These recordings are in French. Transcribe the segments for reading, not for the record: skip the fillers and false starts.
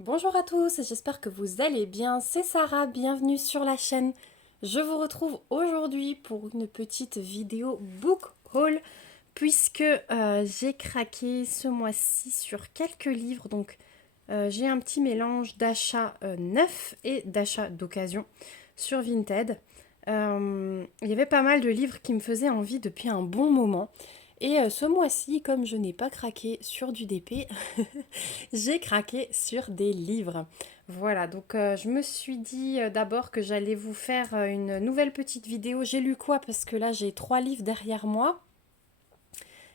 Bonjour à tous, j'espère que vous allez bien. C'est Sarah, bienvenue sur la chaîne. Je vous retrouve aujourd'hui pour une petite vidéo book haul puisque j'ai craqué ce mois-ci sur quelques livres. Donc j'ai un petit mélange d'achats neufs et d'achats d'occasion sur Vinted. Il y avait pas mal de livres qui me faisaient envie depuis un bon moment. Et ce mois-ci, comme je n'ai pas craqué sur du DP, j'ai craqué sur des livres. Voilà, donc je me suis dit d'abord que j'allais vous faire une nouvelle petite vidéo. J'ai lu quoi? Parce que là, j'ai 3 livres derrière moi.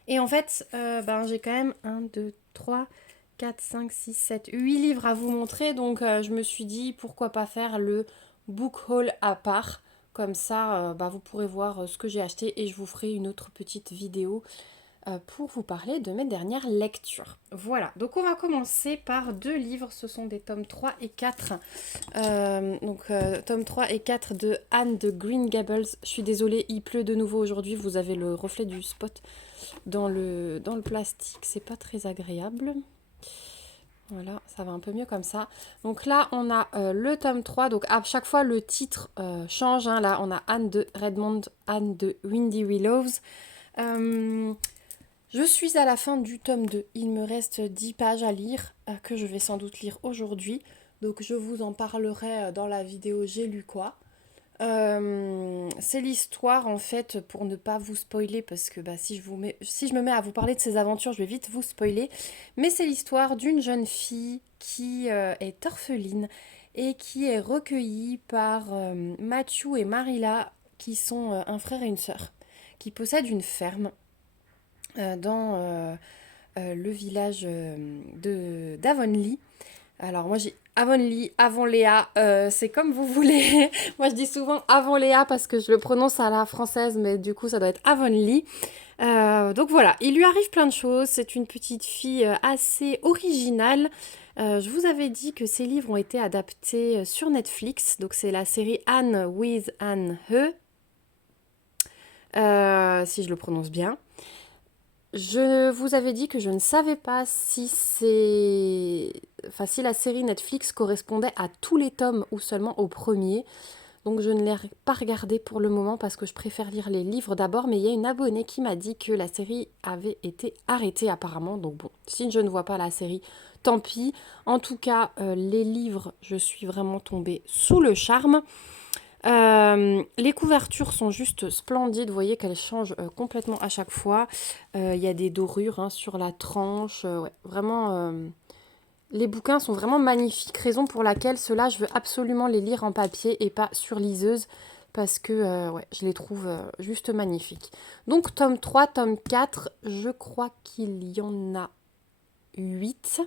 Et en fait, j'ai quand même 8 livres à vous montrer. Donc je me suis dit pourquoi pas faire le book haul à part. Comme ça, vous pourrez voir ce que j'ai acheté et je vous ferai une autre petite vidéo pour vous parler de mes dernières lectures. Voilà, donc on va commencer par 2 livres, ce sont des tomes 3 et 4. Tome 3 et 4 de Anne de Green Gables. Je suis désolée, il pleut de nouveau aujourd'hui, vous avez le reflet du spot dans le plastique, c'est pas très agréable. Voilà, ça va un peu mieux comme ça. Donc là, on a le tome 3. Donc à chaque fois, le titre change. Hein. Là, on a Anne de Redmond, Anne de Windy Willows. Je suis à la fin du tome 2. Il me reste 10 pages à lire, que je vais sans doute lire aujourd'hui. Donc je vous en parlerai dans la vidéo J'ai lu quoi. C'est l'histoire en fait, pour ne pas vous spoiler, parce que si je me mets à vous parler de ses aventures, je vais vite vous spoiler. Mais c'est l'histoire d'une jeune fille qui est orpheline et qui est recueillie par Matthew et Marilla, qui sont un frère et une sœur, qui possèdent une ferme dans le village d'Avonlea. Alors moi j'ai Avonlea, Avonlea, c'est comme vous voulez. Moi je dis souvent Avonlea parce que je le prononce à la française, mais du coup ça doit être Avonlea. Donc voilà, il lui arrive plein de choses. C'est une petite fille assez originale. Je vous avais dit que ces livres ont été adaptés sur Netflix. Donc c'est la série Anne with Anne He, si je le prononce bien. Je vous avais dit que je ne savais pas si la série Netflix correspondait à tous les tomes ou seulement au premier. Donc je ne l'ai pas regardé pour le moment parce que je préfère lire les livres d'abord. Mais il y a une abonnée qui m'a dit que la série avait été arrêtée apparemment. Donc bon, si je ne vois pas la série, tant pis. En tout cas, les livres, je suis vraiment tombée sous le charme. Les couvertures sont juste splendides, vous voyez qu'elles changent complètement à chaque fois. Il y a des dorures hein, sur la tranche, ouais, vraiment, les bouquins sont vraiment magnifiques, raison pour laquelle ceux-là, je veux absolument les lire en papier et pas sur liseuse, parce que ouais, je les trouve juste magnifiques. Donc tome 3, tome 4, je crois qu'il y en a 8.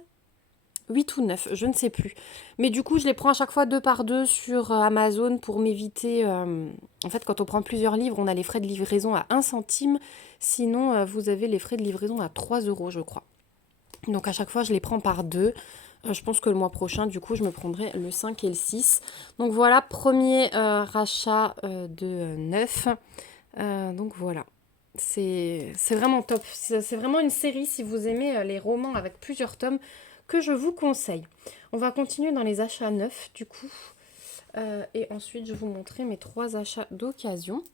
8 ou 9, je ne sais plus. Mais du coup, je les prends à chaque fois 2 par 2 sur Amazon pour m'éviter... En fait, quand on prend plusieurs livres, on a les frais de livraison à 1 centime. Sinon, vous avez les frais de livraison à 3 euros, je crois. Donc à chaque fois, je les prends par 2. Je pense que le mois prochain, du coup, je me prendrai le 5 et le 6. Donc voilà, premier rachat de 9. Donc voilà. C'est vraiment top. C'est vraiment une série, si vous aimez les romans avec plusieurs tomes, que je vous conseille. On va continuer dans les achats neufs, du coup. Et ensuite, je vais vous montrer mes 3 achats d'occasion.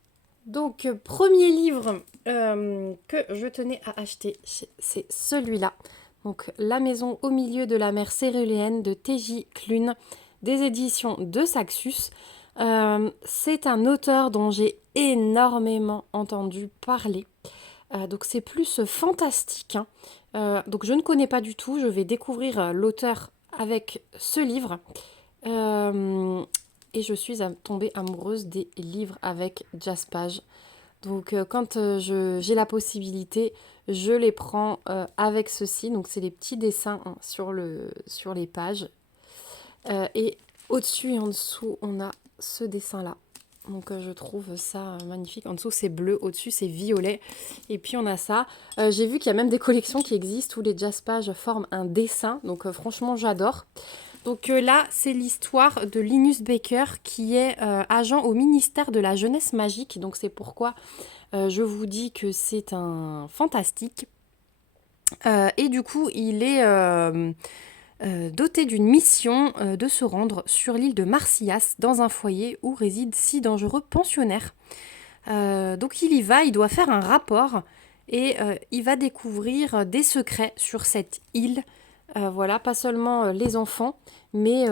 Donc, premier livre que je tenais à acheter, c'est celui-là. Donc, La maison au milieu de la mer céruléenne de T.J. Klune, des éditions de Saxus. C'est un auteur dont j'ai énormément entendu parler. Donc c'est plus fantastique. Hein. Donc je ne connais pas du tout. Je vais découvrir l'auteur avec ce livre. Et je suis tombée amoureuse des livres avec Jaspage. Donc quand j'ai la possibilité, je les prends avec ceci. Donc c'est les petits dessins hein, sur les pages. Et au-dessus et en dessous, on a ce dessin-là. Donc je trouve ça magnifique. En dessous c'est bleu, au-dessus c'est violet. Et puis on a ça. J'ai vu qu'il y a même des collections qui existent où les Jaspage forment un dessin. Donc franchement j'adore. Donc là c'est l'histoire de Linus Baker qui est agent au ministère de la Jeunesse Magique. Donc c'est pourquoi je vous dis que c'est un fantastique. Et du coup il est doté d'une mission de se rendre sur l'île de Marsyas dans un foyer où résident 6 dangereux pensionnaires. Donc il y va, il doit faire un rapport et il va découvrir des secrets sur cette île. Voilà, pas seulement les enfants, mais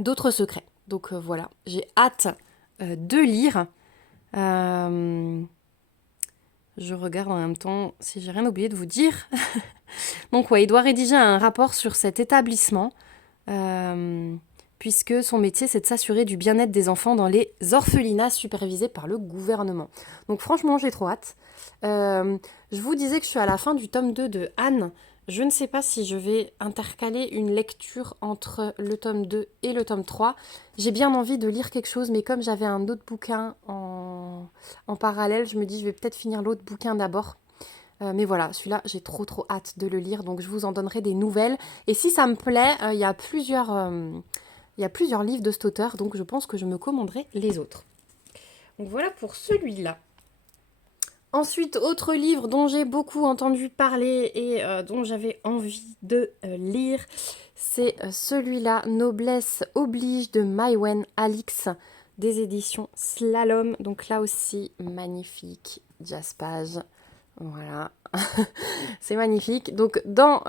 d'autres secrets. Donc voilà, j'ai hâte de lire. Euh, je regarde en même temps si j'ai rien oublié de vous dire. Donc ouais, il doit rédiger un rapport sur cet établissement, euh, puisque son métier c'est de s'assurer du bien-être des enfants dans les orphelinats supervisés par le gouvernement. Donc franchement, j'ai trop hâte. Euh, je vous disais que je suis à la fin du tome 2 de Anne. Je ne sais pas si je vais intercaler une lecture entre le tome 2 et le tome 3. J'ai bien envie de lire quelque chose, mais comme j'avais un autre bouquin en parallèle, je me dis je vais peut-être finir l'autre bouquin d'abord. Mais voilà, celui-là, j'ai trop hâte de le lire, donc je vous en donnerai des nouvelles. Et si ça me plaît, il y a plusieurs livres de cet auteur, donc je pense que je me commanderai les autres. Donc voilà pour celui-là. Ensuite, autre livre dont j'ai beaucoup entendu parler et dont j'avais envie de lire, c'est celui-là, Noblesse oblige de Maïwen Alix, des éditions Slalom. Donc là aussi, magnifique, Jaspage. Voilà, c'est magnifique. Donc dans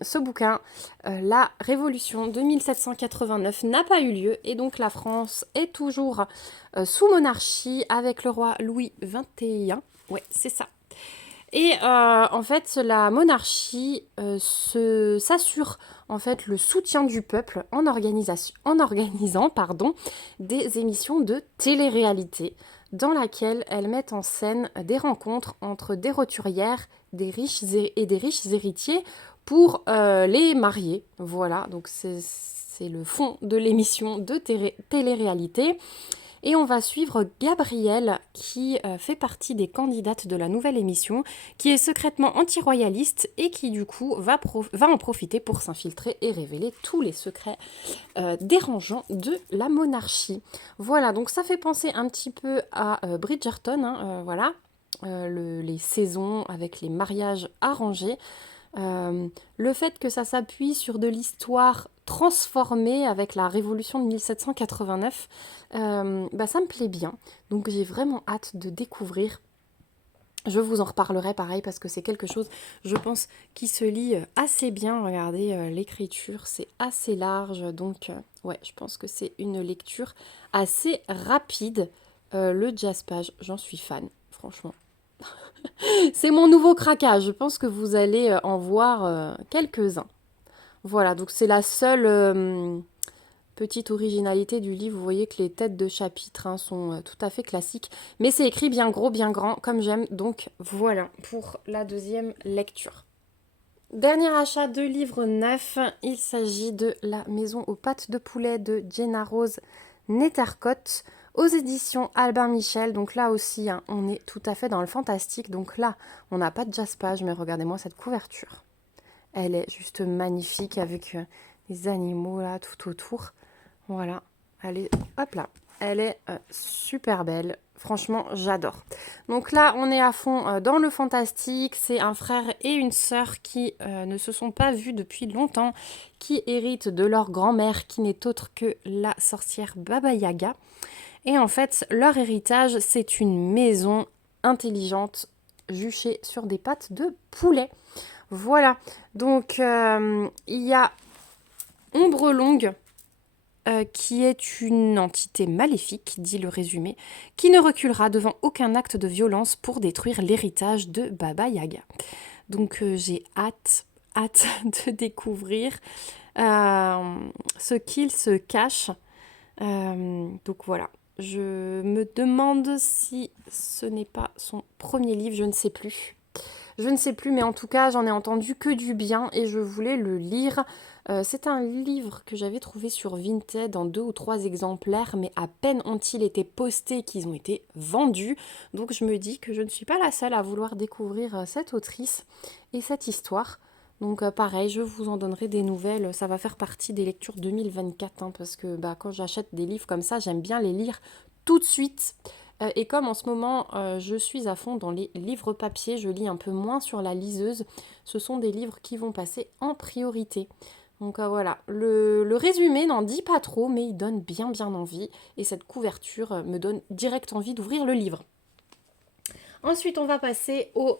ce bouquin, la révolution de 1789 n'a pas eu lieu et donc la France est toujours sous monarchie avec le roi Louis XXI. Ouais, c'est ça. Et en fait, la monarchie s'assure en fait le soutien du peuple en organisant des émissions de télé-réalité dans laquelle elles mettent en scène des rencontres entre des roturières, des riches et des riches héritiers pour les marier. Voilà, donc c'est le fond de l'émission de télé-réalité. Et on va suivre Gabrielle, qui fait partie des candidates de la nouvelle émission, qui est secrètement anti-royaliste et qui du coup va en profiter pour s'infiltrer et révéler tous les secrets dérangeants de la monarchie. Voilà, donc ça fait penser un petit peu à Bridgerton, hein, voilà, les saisons avec les mariages arrangés. Le fait que ça s'appuie sur de l'histoire transformée avec la révolution de 1789, ça me plaît bien. Donc j'ai vraiment hâte de découvrir. Je vous en reparlerai pareil parce que c'est quelque chose, je pense, qui se lit assez bien. Regardez, l'écriture, c'est assez large. Donc ouais, je pense que c'est une lecture assez rapide. Le Jaspage, j'en suis fan, franchement. C'est mon nouveau craquage. Je pense que vous allez en voir quelques-uns. Voilà, donc c'est la seule petite originalité du livre. Vous voyez que les têtes de chapitre sont tout à fait classiques. Mais c'est écrit bien gros, bien grand, comme j'aime. Donc voilà pour la deuxième lecture. Dernier achat de livre neuf. Il s'agit de La maison aux pattes de poulet de Jenna Rose Nettercott aux éditions Albin Michel. Donc là aussi, hein, on est tout à fait dans le fantastique. Donc là, on n'a pas de Jaspage, mais regardez-moi cette couverture. Elle est juste magnifique avec les animaux là tout autour. Voilà, elle est, hop là, elle est super belle. Franchement, j'adore. Donc là, on est à fond dans le fantastique. C'est un frère et une sœur qui ne se sont pas vus depuis longtemps, qui héritent de leur grand-mère, qui n'est autre que la sorcière Baba Yaga. Et en fait, leur héritage, c'est une maison intelligente juchée sur des pattes de poulet. Voilà, donc il y a Ombre Longue, qui est une entité maléfique, dit le résumé, qui ne reculera devant aucun acte de violence pour détruire l'héritage de Baba Yaga. Donc j'ai hâte de découvrir ce qu'il se cache. Donc voilà, je me demande si ce n'est pas son premier livre, je ne sais plus. Je ne sais plus, mais en tout cas, j'en ai entendu que du bien et je voulais le lire. C'est un livre que j'avais trouvé sur Vinted en 2 ou 3 exemplaires, mais à peine ont-ils été postés qu'ils ont été vendus. Donc je me dis que je ne suis pas la seule à vouloir découvrir cette autrice et cette histoire. Donc pareil, je vous en donnerai des nouvelles. Ça va faire partie des lectures 2024, hein, parce que quand j'achète des livres comme ça, j'aime bien les lire tout de suite. Et comme en ce moment, je suis à fond dans les livres papier, je lis un peu moins sur la liseuse, ce sont des livres qui vont passer en priorité. Donc voilà, le résumé n'en dit pas trop, mais il donne bien bien envie. Et cette couverture me donne direct envie d'ouvrir le livre. Ensuite, on va passer aux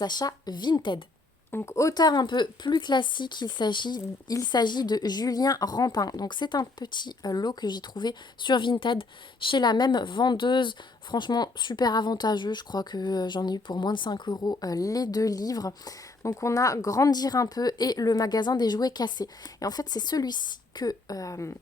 achats Vinted. Donc, auteur un peu plus classique, il s'agit de Julien Rampin. Donc, c'est un petit lot que j'ai trouvé sur Vinted chez la même vendeuse. Franchement, super avantageux. Je crois que j'en ai eu pour moins de 5 euros les 2 livres. Donc, on a Grandir un peu et le magasin des jouets cassés. Et en fait, c'est celui-ci que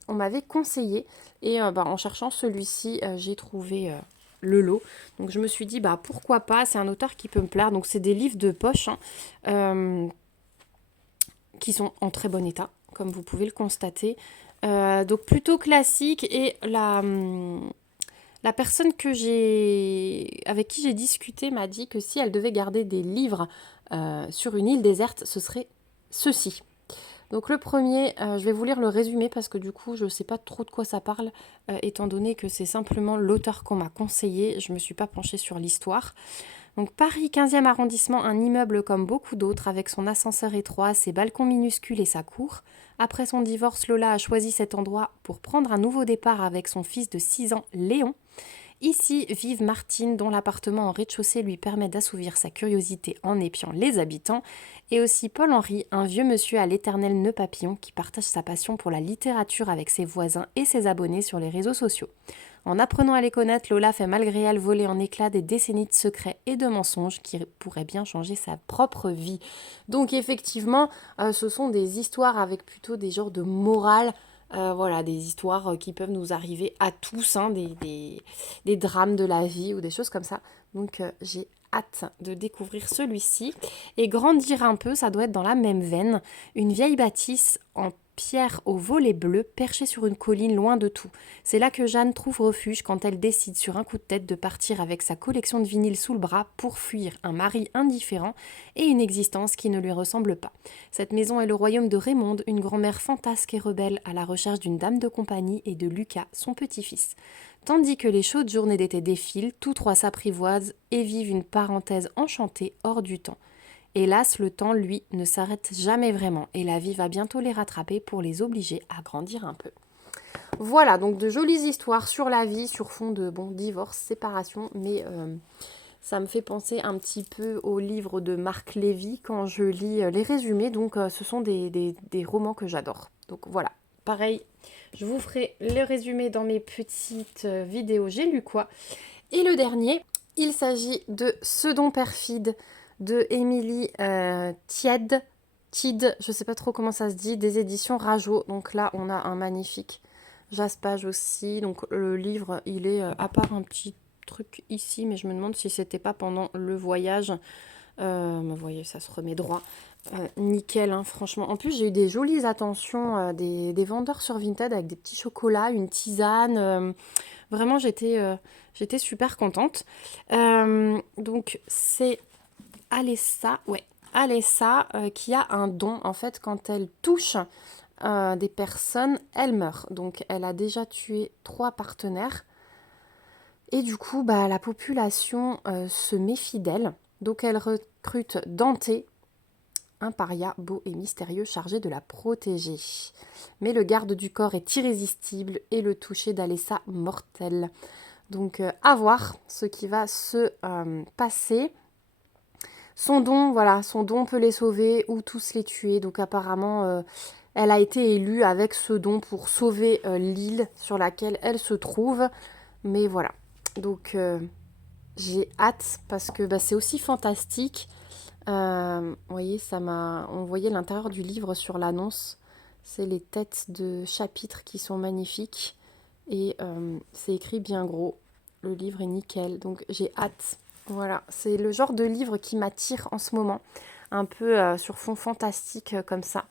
on m'avait conseillé. Et en cherchant celui-ci, j'ai trouvé le lot. Donc je me suis dit, bah pourquoi pas, c'est un auteur qui peut me plaire. Donc c'est des livres de poche qui sont en très bon état, comme vous pouvez le constater. Donc plutôt classique et la personne avec qui j'ai discuté m'a dit que si elle devait garder des livres sur une île déserte, ce serait ceux-ci. Donc le premier, je vais vous lire le résumé parce que du coup je ne sais pas trop de quoi ça parle, étant donné que c'est simplement l'auteur qu'on m'a conseillé, je ne me suis pas penchée sur l'histoire. Donc Paris 15e arrondissement, un immeuble comme beaucoup d'autres avec son ascenseur étroit, ses balcons minuscules et sa cour. Après son divorce, Lola a choisi cet endroit pour prendre un nouveau départ avec son fils de 6 ans, Léon. Ici vive Martine, dont l'appartement en rez-de-chaussée lui permet d'assouvir sa curiosité en épiant les habitants, et aussi Paul-Henri, un vieux monsieur à l'éternel nœud papillon qui partage sa passion pour la littérature avec ses voisins et ses abonnés sur les réseaux sociaux. En apprenant à les connaître, Lola fait malgré elle voler en éclats des décennies de secrets et de mensonges qui pourraient bien changer sa propre vie. Donc effectivement, ce sont des histoires avec plutôt des genres de morale. Voilà, des histoires qui peuvent nous arriver à tous, hein, des drames de la vie ou des choses comme ça. Donc j'ai hâte de découvrir celui-ci. Et Grandir un peu, ça doit être dans la même veine. Une vieille bâtisse en pierre au volet bleu, perchée sur une colline loin de tout. C'est là que Jeanne trouve refuge quand elle décide sur un coup de tête de partir avec sa collection de vinyles sous le bras pour fuir un mari indifférent et une existence qui ne lui ressemble pas. Cette maison est le royaume de Raymonde, une grand-mère fantasque et rebelle à la recherche d'une dame de compagnie, et de Lucas, son petit-fils. Tandis que les chaudes journées d'été défilent, tous trois s'apprivoisent et vivent une parenthèse enchantée hors du temps. Hélas, le temps, lui, ne s'arrête jamais vraiment et la vie va bientôt les rattraper pour les obliger à grandir un peu. Voilà, donc de jolies histoires sur la vie, sur fond de divorce, séparation, mais ça me fait penser un petit peu au livre de Marc Lévy quand je lis les résumés, donc ce sont des romans que j'adore. Donc voilà, pareil, je vous ferai le résumé dans mes petites vidéos J'ai lu quoi. Et le dernier, il s'agit de Second perfide de Émilie Tied, je sais pas trop comment ça se dit, des éditions Rajo. Donc là, on a un magnifique jaspage aussi. Donc le livre, il est à part un petit truc ici, mais je me demande si c'était pas pendant le voyage. Vous voyez, ça se remet droit. Nickel, hein, franchement. En plus, j'ai eu des jolies attentions des vendeurs sur Vinted avec des petits chocolats, une tisane. Vraiment, j'étais super contente. Donc, c'est Alessa qui a un don. En fait, quand elle touche des personnes, elle meurt. Donc, elle a déjà tué 3 partenaires. Et du coup, la population se méfie d'elle. Donc, elle recrute Dante, un paria beau et mystérieux chargé de la protéger. Mais le garde du corps est irrésistible et le toucher d'Alessa mortel. Donc, à voir ce qui va se passer. Son don peut les sauver ou tous les tuer. Donc apparemment, elle a été élue avec ce don pour sauver l'île sur laquelle elle se trouve. Mais voilà. Donc j'ai hâte parce que c'est aussi fantastique. Vous voyez, on voyait l'intérieur du livre sur l'annonce. C'est les têtes de chapitres qui sont magnifiques. Et c'est écrit bien gros. Le livre est nickel. Donc j'ai hâte. Voilà, c'est le genre de livre qui m'attire en ce moment, un peu sur fond fantastique comme ça.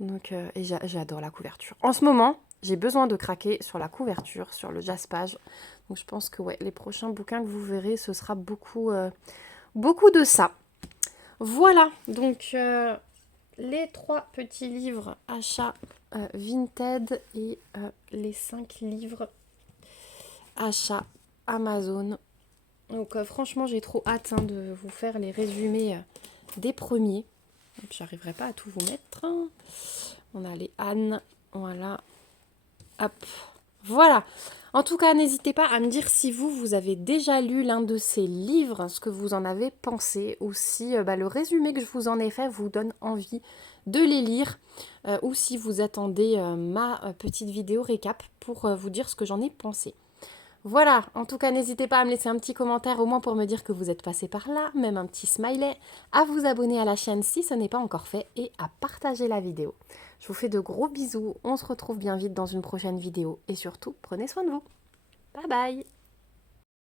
Donc, et j'adore la couverture. En ce moment, j'ai besoin de craquer sur la couverture, sur le jaspage. Donc je pense que les prochains bouquins que vous verrez, ce sera beaucoup de ça. Voilà, donc les 3 petits livres achats Vinted et les 5 livres achats Amazon. Donc franchement, j'ai trop hâte de vous faire les résumés des premiers. J'arriverai pas à tout vous mettre. On a les Anne, voilà. Hop, voilà. En tout cas, n'hésitez pas à me dire si vous avez déjà lu l'un de ces livres, ce que vous en avez pensé, ou si le résumé que je vous en ai fait vous donne envie de les lire, ou si vous attendez ma petite vidéo récap pour vous dire ce que j'en ai pensé. Voilà, en tout cas, n'hésitez pas à me laisser un petit commentaire au moins pour me dire que vous êtes passé par là, même un petit smiley, à vous abonner à la chaîne si ce n'est pas encore fait et à partager la vidéo. Je vous fais de gros bisous, on se retrouve bien vite dans une prochaine vidéo et surtout, prenez soin de vous. Bye bye!